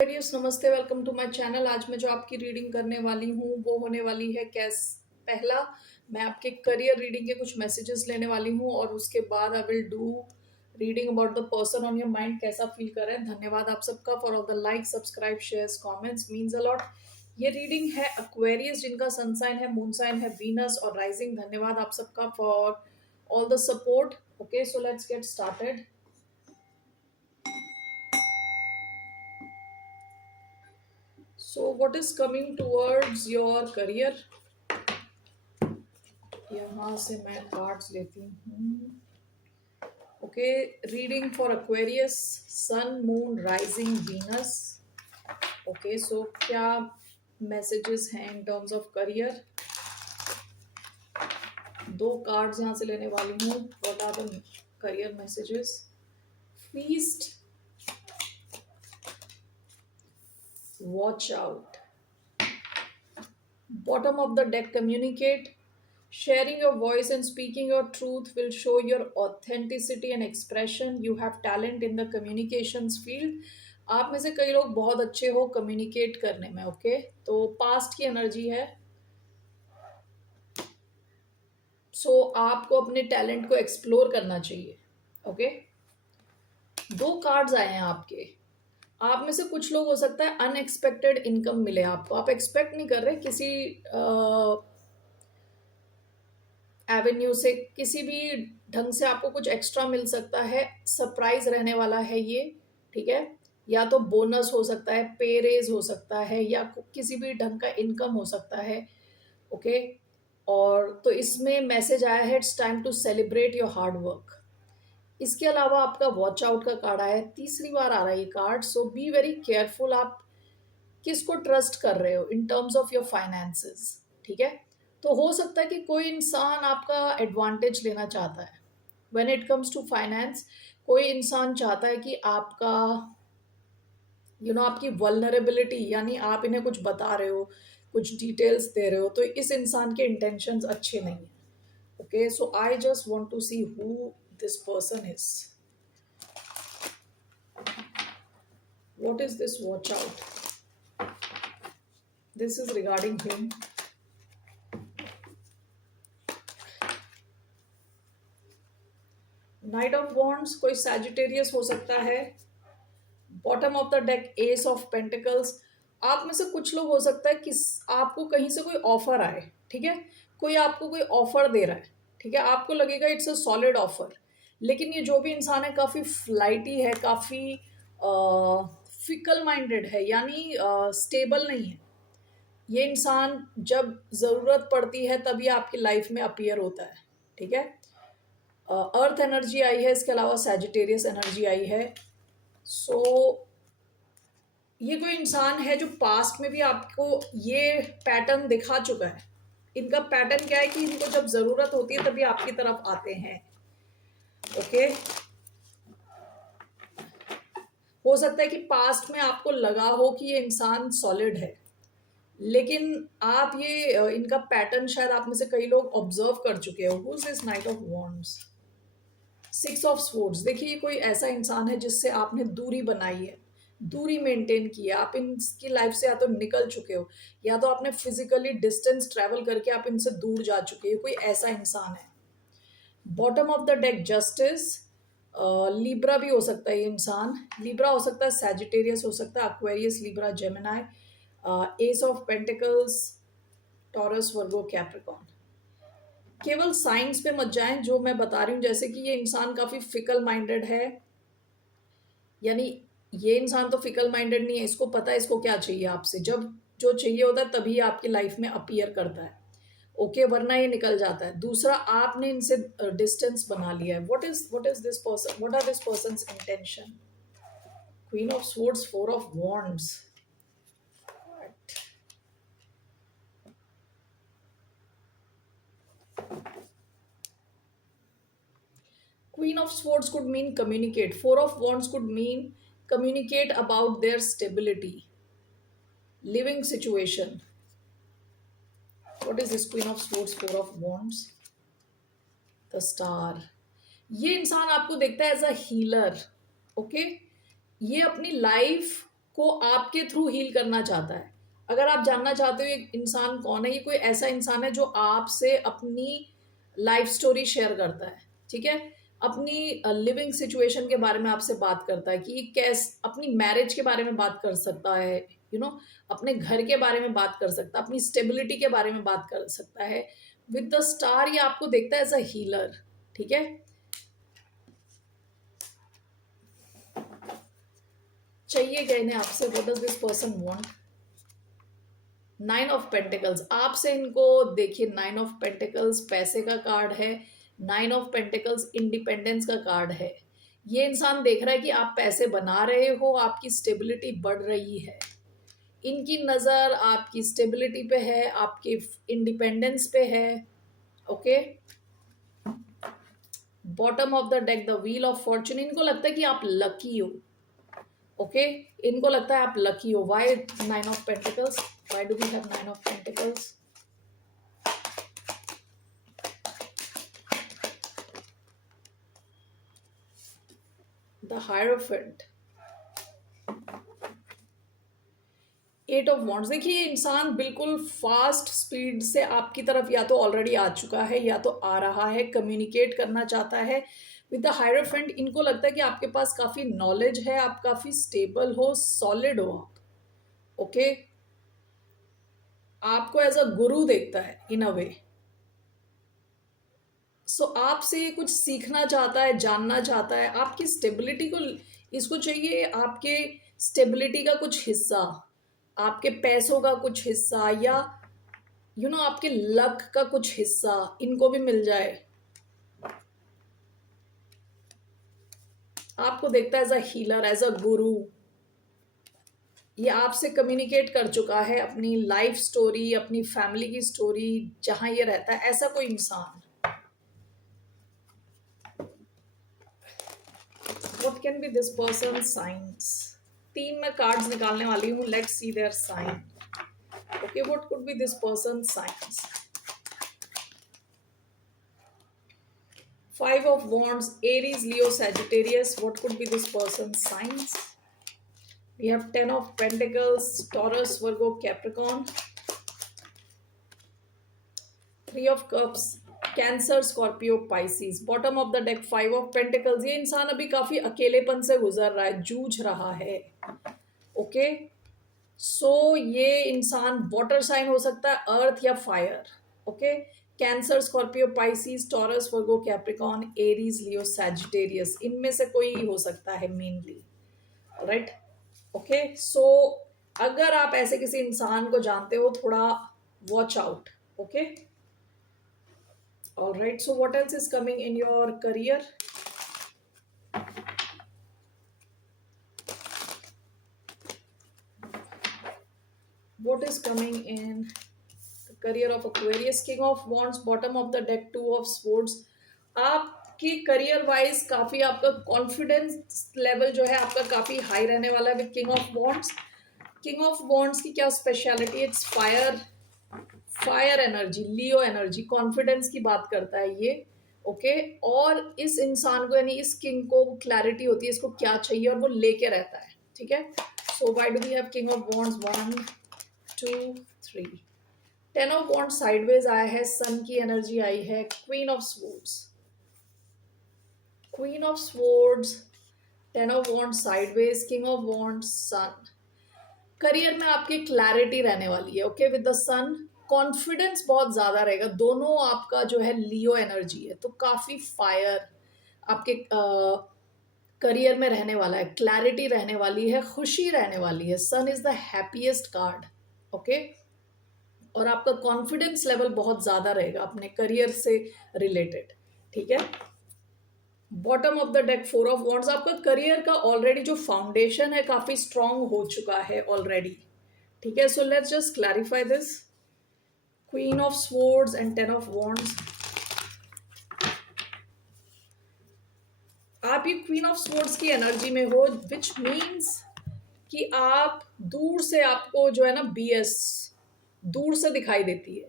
Various नमस्ते, welcome to my channel. आज मैं जो आपकी रीडिंग करने वाली हूँ वो होने वाली है पहला मैं आपके करियर रीडिंग के कुछ मैसेजेस लेने वाली हूँ और उसके बाद I will do reading about the person on your mind, कैसा फील कर रहे हैं। धन्यवाद आप सबका for all the like, subscribe, shares, comments, means a lot. ये रीडिंग है एक्वेरियस जिनका सन साइन है, मून साइन है वीनस और राइजिंग। धन्यवाद आप सबका for all the support. Okay, so let's get started. So, what is coming towards your career? यहाँ से मैं कार्ड्स लेती हूँ। Okay, reading for Aquarius, sun, moon, rising, Venus. Okay, so क्या मैसेजेस हैं इन टर्म्स ऑफ करियर? दो cards यहाँ से लेने वाली हूँ। What are the career messages? Feast, watch out. Bottom of the deck, communicate. Sharing your voice and speaking your truth will show your authenticity and expression. You have talent in the communications field. आप में से कई लोग बहुत अच्छे हो communicate करने में। ओके, तो पास्ट की एनर्जी है। सो आपको अपने टैलेंट को एक्सप्लोर करना चाहिए। ओके, दो कार्ड्स आए हैं आपके। आप में से कुछ लोग हो सकता है अनएक्सपेक्टेड इनकम मिले आपको। आप एक्सपेक्ट नहीं कर रहे किसी एवेन्यू से, किसी भी ढंग से आपको कुछ एक्स्ट्रा मिल सकता है। सरप्राइज रहने वाला है ये, ठीक है। या तो बोनस हो सकता है, पे रेज हो सकता है, या किसी भी ढंग का इनकम हो सकता है। ओके, और तो इसमें मैसेज आया है, it's time to celebrate your hard work. इसके अलावा आपका वॉच आउट का कार्ड आया है, तीसरी बार आ रहा है ये card. So be very careful, आप किसको ट्रस्ट कर रहे हो इन टर्म्स ऑफ योर फाइनेंसेस, ठीक है। तो हो सकता है कि कोई इंसान आपका एडवांटेज लेना चाहता है when it comes to finance. कोई इंसान चाहता है कि आपका आपकी वल्नरेबिलिटी, यानी आप इन्हें कुछ बता रहे हो, कुछ डिटेल्स दे रहे हो, तो इस इंसान के इंटेंशंस अच्छे नहीं है। Okay, so I just want to see who this person is. What is this watch out? This is regarding him. Knight of wands, कोई सैजिटेरियस हो सकता है। Bottom of the deck, ace of pentacles. आप में से कुछ लोग हो सकता है कि आपको कहीं से कोई ऑफर आए, ठीक है। कोई आपको कोई ऑफर दे रहा है, ठीक है। आपको लगेगा इट्स अ सॉलिड ऑफर, लेकिन ये जो भी इंसान है काफ़ी फ्लाइटी है, काफ़ी फिकल माइंडेड है, यानी स्टेबल नहीं है। ये इंसान जब ज़रूरत पड़ती है तभी आपकी लाइफ में अपीयर होता है, ठीक है। अर्थ एनर्जी आई है, इसके अलावा सैजिटेरियस एनर्जी आई है। सो ये कोई इंसान है जो पास्ट में भी आपको ये पैटर्न दिखा चुका है। इनका पैटर्न क्या है कि इनको जब ज़रूरत होती है तभी आपकी तरफ आते हैं। ओके, हो सकता है कि पास्ट में आपको लगा हो कि ये इंसान सॉलिड है, लेकिन आप ये इनका पैटर्न शायद आप में से कई लोग ऑब्जर्व कर चुके हो। Who is this night of wands? Six of swords. देखिए, कोई ऐसा इंसान है जिससे आपने दूरी बनाई है, दूरी मेंटेन की है। आप इनकी लाइफ से या तो निकल चुके हो, या तो आपने फिजिकली डिस्टेंस ट्रेवल करके आप इनसे दूर जा चुके हो। कोई ऐसा इंसान है। Bottom of the deck, justice. Libra भी हो सकता है ये इंसान। लिब्रा हो सकता है, सैजिटेरियस हो सकता है, Aquarius, Libra, Gemini. S of pentacles, taurus, Virgo, Capricorn. केवल साइंस पे मत जाएं जो मैं बता रही हूँ, जैसे कि ये इंसान काफ़ी फिकल माइंडेड है, यानी ये इंसान तो फिकल माइंडेड नहीं है, इसको पता है इसको क्या चाहिए आपसे। जब जो चाहिए होता है तभी आपकी लाइफ में अपीयर करता है। ओके, वरना ये निकल जाता है। दूसरा, आपने इनसे डिस्टेंस बना लिया है। What is this person, what are this person's intention? Queen of swords, four of wands. Queen of Swords could mean communicate. Four of Wands could mean communicate about their stability, living situation. What is this? Queen of Swords, Four of Wands, the Star. ये इंसान आपको देखता है as a healer. Okay, ये अपनी life को आपके through heal करना चाहता है। अगर आप जानना चाहते हो ये इंसान कौन है, ये कोई ऐसा इंसान है जो आपसे अपनी लाइफ स्टोरी शेयर करता है, ठीक है, अपनी लिविंग सिचुएशन के बारे में आपसे बात करता है कि कैस अपनी मैरिज के बारे में बात कर सकता है, अपने घर के बारे में बात कर सकता है, अपनी स्टेबिलिटी के बारे में बात कर सकता है। विद द स्टार ये आपको देखता है एज अ हीलर, ठीक है। चाहिए क्या इन्हें आपसे, what does this person want? 9 of pentacles आपसे इनको, देखिए 9 ऑफ पेंटिकल्स पैसे का कार्ड है, 9 ऑफ पेंटिकल्स इंडिपेंडेंस का कार्ड है। ये इंसान देख रहा है कि आप पैसे बना रहे हो, आपकी स्टेबिलिटी बढ़ रही है। इनकी नज़र आपकी स्टेबिलिटी पे है, आपके इंडिपेंडेंस पे है, okay. Bottom of the deck the wheel of Fortune, इनको लगता है कि आप लकी हो, ओके। इनको लगता है आप लकी हो। Why 9 of pentacles, why do we have 9 of pentacles? The hierophant, 8 of wands. देखिए ये इंसान बिल्कुल फास्ट स्पीड से आपकी तरफ या तो ऑलरेडी आ चुका है या तो आ रहा है, कम्युनिकेट करना चाहता है विद द हायरोफेंट। इनको लगता है कि आपके पास काफ़ी नॉलेज है, आप काफ़ी स्टेबल हो, सॉलिड हो आप, ओके। आपको एज अ गुरु देखता है इन अ वे। सो आपसे ये कुछ सीखना चाहता है, जानना चाहता है, आपकी स्टेबिलिटी को, इसको चाहिए आपके स्टेबिलिटी का कुछ हिस्सा, आपके पैसों का कुछ हिस्सा, या आपके लक का कुछ हिस्सा इनको भी मिल जाए। आपको देखता है as a healer, as a guru. ये आपसे कम्युनिकेट कर चुका है अपनी लाइफ स्टोरी, अपनी फैमिली की स्टोरी, जहां ये रहता है, ऐसा कोई इंसान। What can be this person signs? 3 मैं कार्ड्स निकालने वाली हूँ, let's see their sign, okay. What could be this person signs? 5 of wands, Aries, Leo, Sagittarius. What could be this person's signs? We have 10 of pentacles, Taurus, Virgo, Capricorn. 3 of cups, Cancer, Scorpio, Pisces. Bottom of the deck 5 of pentacles. ये इंसान अभी काफी अकेलेपन से गुजर रहा है, जूझ रहा है, ओके। सो ये इंसान वाटर साइन हो सकता है, अर्थ या fire, okay. Cancer, Scorpio, Pisces, Taurus, Virgo, Capricorn, Aries, Leo, Sagittarius, इनमें से कोई हो सकता है मेनली, राइट, ओके। सो अगर आप ऐसे किसी इंसान को जानते हो, थोड़ा watch out, okay. Alright, so what else is coming in your career? What is coming in the career of Aquarius? King of Wands, bottom of the deck 2 of Swords. आपके करियर वाइज काफी आपका confidence level जो है आपका काफी high रहने वाला है with king of wands. King of wands की क्या speciality? It's fire, fire energy, Leo energy, confidence की बात करता है ये, ओके। और इस इंसान को, यानी इस किंग को क्लैरिटी होती है इसको क्या चाहिए और वो लेके रहता है, ठीक है। So why do we have king of wands? 1 2 3। 10 of wands sideways आया है, सन की एनर्जी आई है, queen of swords, queen of swords, 10 of wands sideways, king of wands, sun. Career में आपकी क्लैरिटी रहने वाली है, okay. With the sun confidence बहुत ज्यादा रहेगा, दोनों आपका जो है लियो एनर्जी है, तो काफी फायर आपके करियर में रहने वाला है, क्लैरिटी रहने वाली है, खुशी रहने वाली है। Sun is the happiest card, okay. और आपका कॉन्फिडेंस लेवल बहुत ज्यादा रहेगा अपने करियर से रिलेटेड, ठीक है। Bottom of the deck 4 of wands, आपका करियर का ऑलरेडी जो फाउंडेशन है काफी स्ट्रांग हो चुका है ऑलरेडी, ठीक है। So let's just clarify this. Queen of swords and 10 of wands. आप ये क्वीन ऑफ स्वॉर्ड्स की एनर्जी में हो, विच मीन्स कि आप दूर से, आपको जो है ना बीएस दूर से दिखाई देती है,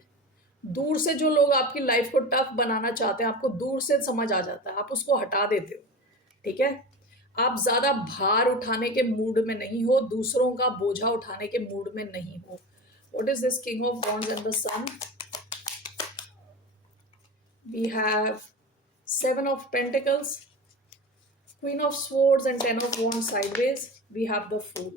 दूर से जो लोग आपकी लाइफ को टफ बनाना चाहते हैं आपको दूर से समझ आ जाता है, आप उसको हटा देते हो, ठीक है। आप ज्यादा भार उठाने के मूड में नहीं हो, दूसरों का बोझा उठाने के मूड में नहीं हो. What is this King of Wands and the Sun? We have Seven of Pentacles, Queen of Swords and Ten of Wands sideways. We have the Fool.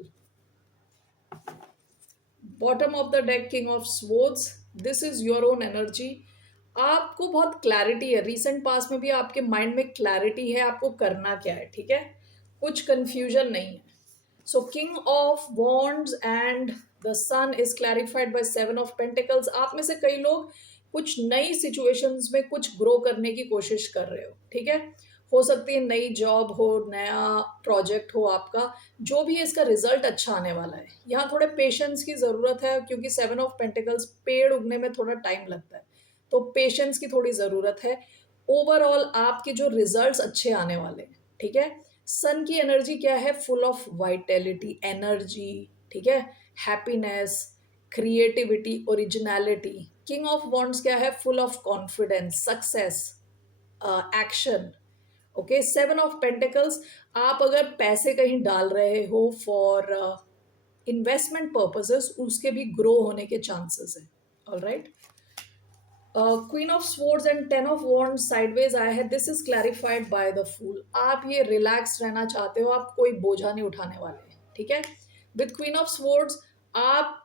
Bottom of the deck, King of Swords. This is your own energy. आपको बहुत clarity है, recent पास में भी आपके mind में clarity है आपको करना क्या है. ठीक है, कुछ कंफ्यूजन नहीं है. So king of wands and the sun is clarified by seven of pentacles. आप में से कई लोग कुछ नई सिचुएशंस में कुछ ग्रो करने की कोशिश कर रहे हो. ठीक है, हो सकती है नई जॉब हो, नया प्रोजेक्ट हो आपका, जो भी है इसका रिजल्ट अच्छा आने वाला है. यहाँ थोड़े पेशेंस की ज़रूरत है क्योंकि सेवन ऑफ पेंटिकल्स पेड़ उगने में थोड़ा टाइम लगता है, तो पेशेंस की थोड़ी ज़रूरत है. ओवरऑल आपके जो रिजल्ट्स अच्छे आने वाले हैं. ठीक है, सन की एनर्जी क्या है? Full of vitality, energy. ठीक है, happiness, creativity, originality. King of wands क्या है? Full of confidence, success, action. Okay, seven of pentacles, आप अगर पैसे कहीं डाल रहे हो फॉर इन्वेस्टमेंट पर्पसेस, उसके भी ग्रो होने के चांसेस है. All right, queen of swords and ten of wands sideways आया है. This is clarified by the fool. आप ये रिलैक्स रहना चाहते हो, आप कोई बोझा नहीं उठाने वाले. ठीक है, विद क्वीन ऑफ स्वॉर्ड्स आप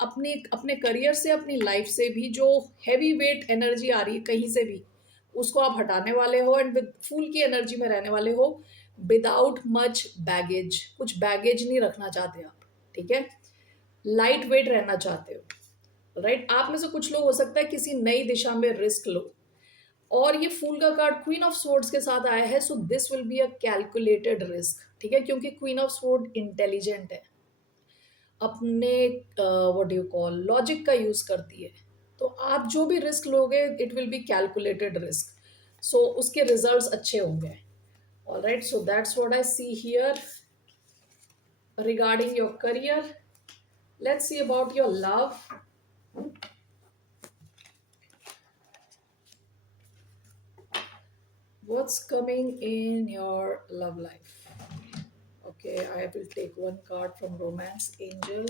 अपने करियर से, अपनी लाइफ से भी जो हैवी वेट एनर्जी आ रही है कहीं से भी, उसको आप हटाने वाले हो एंड विद फूल की एनर्जी में रहने वाले हो, विदाउट मच बैगेज. कुछ बैगेज नहीं रखना चाहते आप. ठीक है, लाइट वेट रहना चाहते हो. राइट, आप में से कुछ लोग हो सकता है किसी नई दिशा में रिस्क लो, और ये फूल का कार्ड क्वीन ऑफ स्वॉर्ड्स के साथ आया है. So this will be a calculated risk. ठीक है, क्योंकि क्वीन ऑफ स्वॉर्ड इंटेलिजेंट है, अपने what do you call logic का यूज करती है. तो आप जो भी रिस्क लोगे it will be calculated risk, so उसके रिजल्ट्स अच्छे होंगे. All right, so that's what I see here regarding your career. Let's see about your love. What's coming in your love life? Okay, I will take one card from Romance Angel.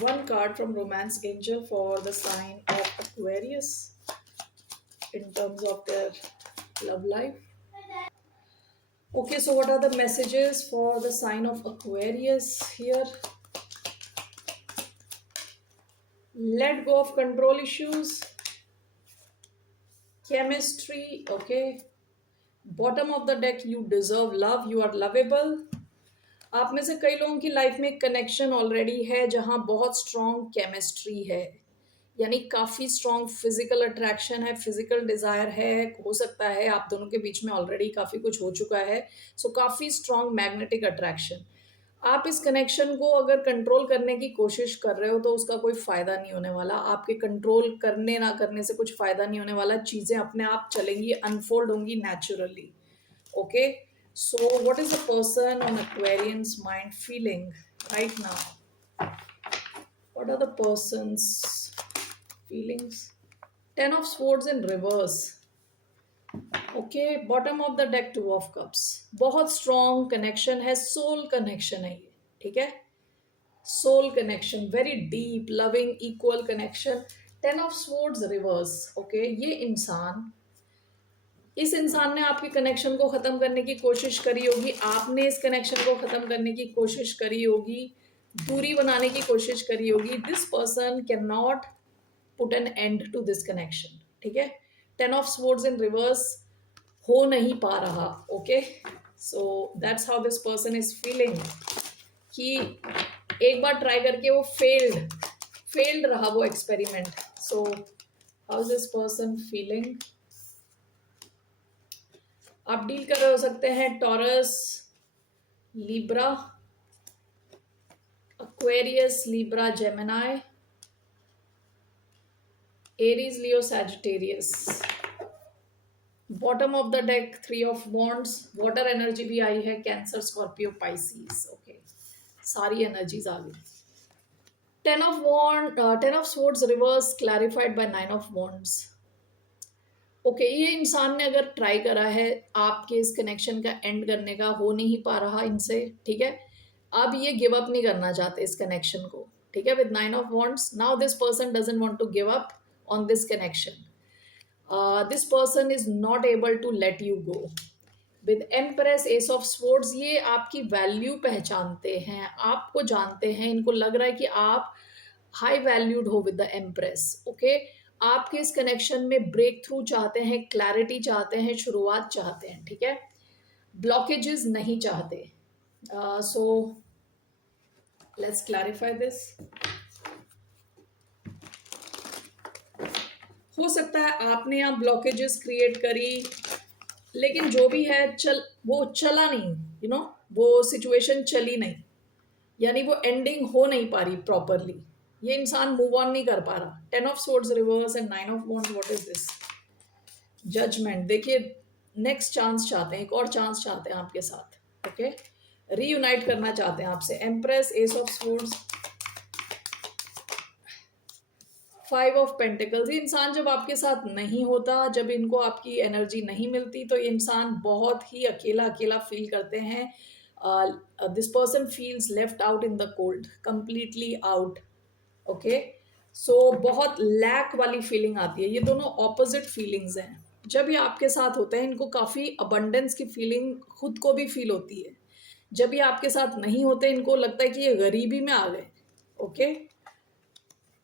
One card from Romance Angel for the sign of Aquarius in terms of their love life. Okay, so what are the messages for the sign of Aquarius here? Let go of control issues. Chemistry, okay. Bottom of the deck, you deserve love, you are lovable. आप में से कई लोगों की life में connection already है जहां बहुत स्ट्रॉन्ग केमिस्ट्री है, यानी काफ़ी स्ट्रॉन्ग फिजिकल अट्रैक्शन है, फिजिकल डिज़ायर है. हो सकता है आप दोनों के बीच में ऑलरेडी काफ़ी कुछ हो चुका है. सो काफ़ी स्ट्रॉन्ग मैग्नेटिक अट्रैक्शन. आप इस कनेक्शन को अगर कंट्रोल करने की कोशिश कर रहे हो तो उसका कोई फ़ायदा नहीं होने वाला. आपके कंट्रोल करने ना करने से कुछ फ़ायदा नहीं होने वाला. चीज़ें अपने आप चलेंगी, अनफोल्ड होंगी naturally. Okay, so what is the person on Aquarian's mind feeling right now? What are the person's feelings? Ten of Swords in reverse. Okay, bottom of the deck, Two of Cups. बहुत strong connection है, soul connection है ये. ठीक है, soul connection, very deep, loving, equal connection. Ten of Swords reverse. Okay, ये इंसान, इस इंसान ने आपके कनेक्शन को ख़त्म करने की कोशिश करी होगी, आपने इस कनेक्शन को ख़त्म करने की कोशिश करी होगी, दूरी बनाने की कोशिश करी होगी. This person can not put an end to this connection. ठीक है, ten of swords in reverse हो नहीं पा रहा. Okay, so that's how this person is feeling कि एक बार ट्राई करके वो फेल्ड रहा वो experiment. So how is this person feeling? आप डील कर रहे हो सकते हैं Taurus, Libra, Aquarius, Libra, Gemini, Aries, Leo, Sagittarius. Bottom of the deck, three of wands. Water energy भी आई है, कैंसर, स्कॉर्पियो, पाइसीज. ओके, सारी एनर्जीज आ गई. Ten of swords reverse clarified by nine of wands. Okay, ये इंसान ने अगर try करा है आपके इस कनेक्शन का एंड करने का, हो नहीं पा रहा इनसे, ठीक है। अब ये गिव अप नहीं करना चाहते इस कनेक्शन को, ठीक है। With 9 of Wands, now this person doesn't want to give up on this connection. This person is not able to let you go. With Empress, ace of swords, ये आपकी value पहचानते हैं, आपको जानते हैं, इनको लग रहा है कि आप हाई वैल्यूड हो विद द एम्प्रेस, ओके। आपके इस कनेक्शन में ब्रेक थ्रू चाहते हैं, क्लैरिटी चाहते हैं, शुरुआत चाहते हैं, ठीक है। ब्लॉकेजेस नहीं चाहते। So let's clarify this. हो सकता है आपने यहाँ ब्लॉकेजेस क्रिएट करी, लेकिन जो भी है वो चला नहीं, वो सिचुएशन चली नहीं, यानी वो एंडिंग हो नहीं पा रही प्रॉपरली। ये इंसान मूव ऑन नहीं कर पा रहा। 10 of Swords reverse and 9 of Wands, what is this? Judgement. देखिए, नेक्स्ट चांस चाहते हैं, एक और चांस चाहते हैं आपके साथ, ओके। रीयूनाइट करना चाहते हैं आपसे। Empress, ace of swords, 5 of Pentacles। ये इंसान जब आपके साथ नहीं होता, जब इनको आपकी एनर्जी नहीं मिलती, तो ये इंसान बहुत ही अकेला अकेला फील करते हैं। This person feels left out in the cold, completely out, okay. So बहुत लैक वाली फीलिंग आती है। ये दोनों ऑपोजिट फीलिंग्स हैं। जब ये आपके साथ होते हैं, इनको काफ़ी अबंडेंस की फीलिंग खुद को भी फील होती है। जब ये आपके साथ नहीं होते, इनको लगता है कि ये गरीबी में आ गए, ओके,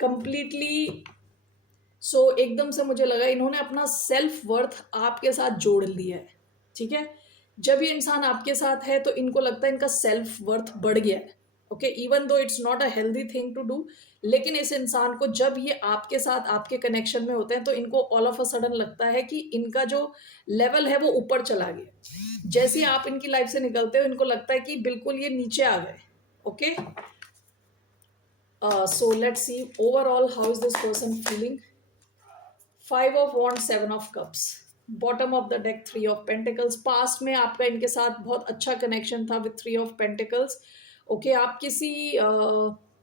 कंप्लीटली। सो एकदम से मुझे लगा इन्होंने अपना सेल्फ वर्थ आपके साथ जोड़ लिया है, ठीक है। जब ये इंसान आपके साथ है, तो इनको लगता है इनका सेल्फ वर्थ बढ़ गया है, okay, even though it's not a healthy thing to do. लेकिन इस इंसान को जब ये आपके साथ, आपके कनेक्शन में होते हैं, तो इनको ऑल ऑफ अ सडन लगता है कि इनका जो लेवल है वो ऊपर चला गया। जैसे ही आप इनकी लाइफ से निकलते हो, इनको लगता है कि बिल्कुल ये नीचे आ गए, okay. So let's see overall how is this person feeling. 5 of Wands, 7 of Cups, bottom of the deck 3 of Pentacles। Past में आपका इनके साथ बहुत अच्छा कनेक्शन था विथ 3 of Pentacles, ओके। आप किसी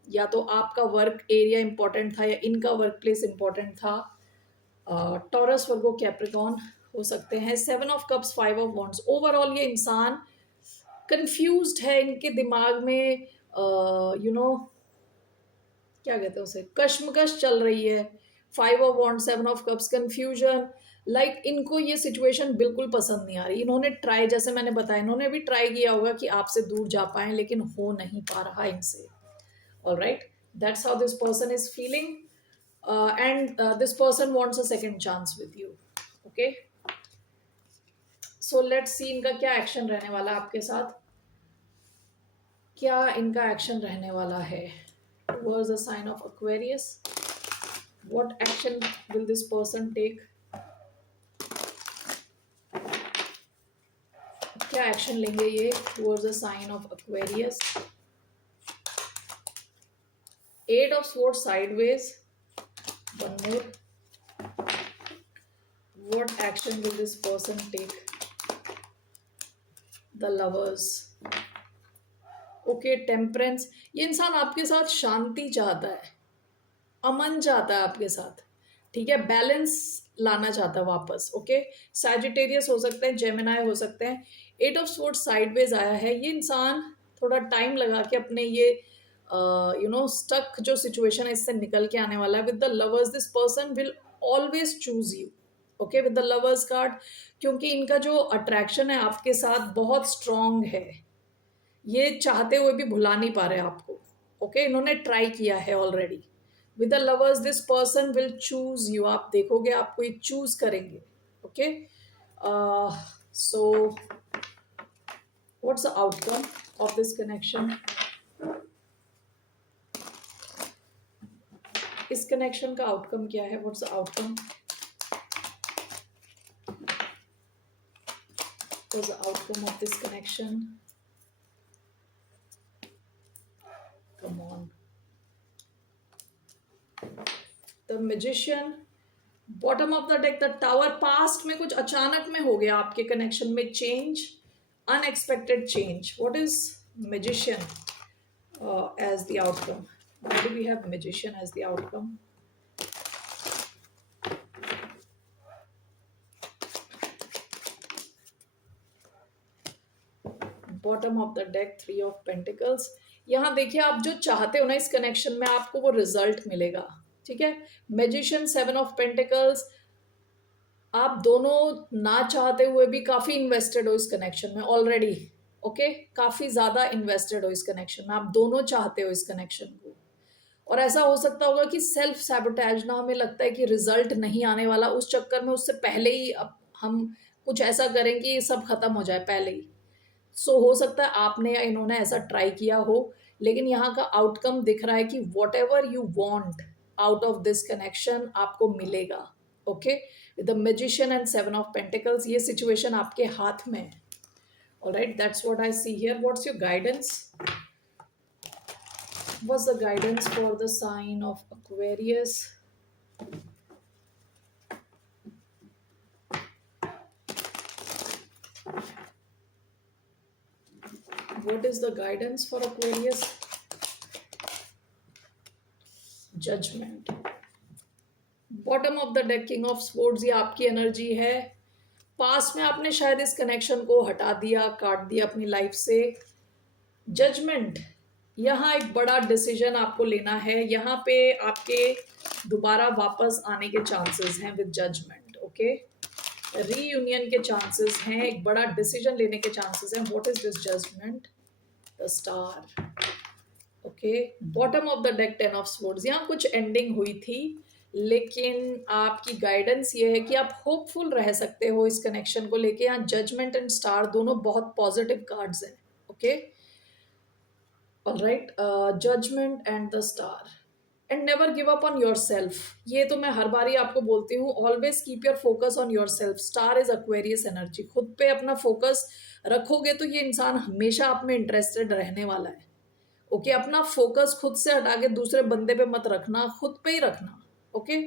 या तो आपका वर्क एरिया इंपॉर्टेंट था, या इनका वर्क प्लेस इंपॉर्टेंट था। टॉरस, वर्गो, कैप्रिकॉन हो सकते हैं। 7 of Cups, 5 of Wands। Overall ये इंसान कंफ्यूज्ड है, इनके दिमाग में क्या कहते हैं उसे, कश्मकश चल रही है। 5 of Wands, 7 of Cups, confusion. Like इनको ये सिचुएशन बिल्कुल पसंद नहीं आ रही। इन्होंने ट्राई, जैसे मैंने बताया, इन्होंने भी ट्राई किया होगा कि आपसे दूर जा पाए, लेकिन हो नहीं पा रहा इनसे। All right, that's how this person is feeling, and this person wants a second chance with you, okay. So let's see इनका क्या एक्शन रहने वाला है आपके साथ। क्या इनका एक्शन रहने वाला है towards the sign of Aquarius? What action will this person take? क्या एक्शन लेंगे ये towards the sign of Aquarius? 8 of Swords sideways. One more. What action will this person take? The Lovers. Okay, temperance. ये इंसान आपके साथ शांति चाहता है, अमन चाहता है आपके साथ, ठीक है। बैलेंस लाना चाहता है वापस, ओके। सैजिटेरियस हो सकते हैं, जेमिनाई हो सकते हैं। 8 of Swords साइडवेज आया है। ये इंसान थोड़ा टाइम लगा के अपने ये स्टक जो सिचुएशन है, इससे निकल के आने वाला है। With the lovers, this person will always choose you, okay, with the lovers card, क्योंकि इनका जो अट्रैक्शन है आपके साथ बहुत स्ट्रॉन्ग है। ये चाहते हुए भी भुला नहीं पा रहे आपको, ओके। इन्होंने ट्राई किया है already. With the lovers, this person will choose you. आप देखोगे आपको ये चूज करेंगे, okay. So what's the outcome of this connection? इस कनेक्शन का आउटकम क्या है? What's the outcome? What's the outcome of this connection? Come on. The magician, bottom of the deck the tower. Past में कुछ अचानक में हो गया आपके कनेक्शन में change, unexpected change. What is magician as the outcome? Why do we have magician as the outcome? Bottom of the deck 3 of pentacles. यहाँ देखिए आप जो चाहते हो ना इस कनेक्शन में आपको वो रिजल्ट मिलेगा, ठीक है। मैजिशियन 7 ऑफ पेंटिकल्स, आप दोनों ना चाहते हुए भी काफी इन्वेस्टेड हो इस कनेक्शन में ऑलरेडी, ओके। काफी ज्यादा इन्वेस्टेड हो इस कनेक्शन में, आप दोनों चाहते हो इस कनेक्शन को। और ऐसा हो सकता होगा कि सेल्फ सैबोटेज ना, हमें लगता है कि रिजल्ट नहीं आने वाला, उस चक्कर में उससे पहले ही अब हम कुछ ऐसा करें कि सब खत्म हो जाए पहले ही। सो हो सकता है आपने या इन्होंने ऐसा ट्राई किया हो, लेकिन यहाँ का आउटकम दिख रहा है कि what ever you want out of this connection आपको मिलेगा, okay. With the magician and 7 of pentacles, ये सिचुएशन आपके हाथ में है। Alright, that's what I see here. What's your guidance? What's the guidance for the sign of Aquarius? What is the guidance for Aquarius? Judgment. Bottom of the deck, King of Swords, ये आपकी energy है। Past में आपने शायद इस connection को हटा दिया, काट दिया अपनी लाइफ से। जजमेंट, यहाँ एक बड़ा डिसीजन आपको लेना है। यहाँ पे आपके दोबारा वापस आने के चांसेस हैं विद जजमेंट, ओके। रीयूनियन के चांसेस हैं, एक बड़ा डिसीजन लेने के चांसेस हैं। What is this judgement? The star, okay. Bottom of the deck 10 of swords, यहाँ कुछ एंडिंग हुई थी, लेकिन आपकी गाइडेंस ये है कि आप होपफुल रह सकते हो इस कनेक्शन को लेके। यहाँ जजमेंट एंड स्टार दोनों बहुत पॉजिटिव कार्ड्स हैं, okay. Alright, judgement and the star and never give up on yourself. ये तो मैं हर बारी आपको बोलती हूँ, always keep your focus on yourself. Star is Aquarius energy, खुद पे अपना फोकस रखोगे तो ये इंसान हमेशा आप में इंटरेस्टेड रहने वाला है, ओके। अपना फोकस खुद से हटा के दूसरे बंदे पे मत रखना, खुद पे ही रखना, okay.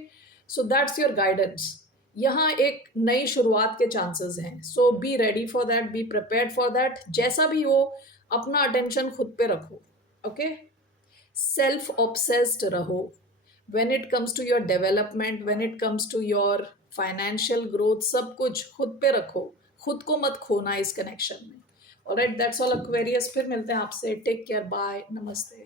So that's your guidance. यहाँ एक नई शुरुआत के चांसेस हैं, so be ready for that, be prepared for that. जैसा भी हो अपना अटेंशन खुद पे रखो, ओके। सेल्फ ऑब्सेस्ड रहो when it comes to your development, when it comes to your financial growth, सब कुछ खुद पे रखो, खुद को मत खोना इस कनेक्शन में। Alright, that's all Aquarius. फिर मिलते हैं आपसे। टेक केयर, बाय, नमस्ते।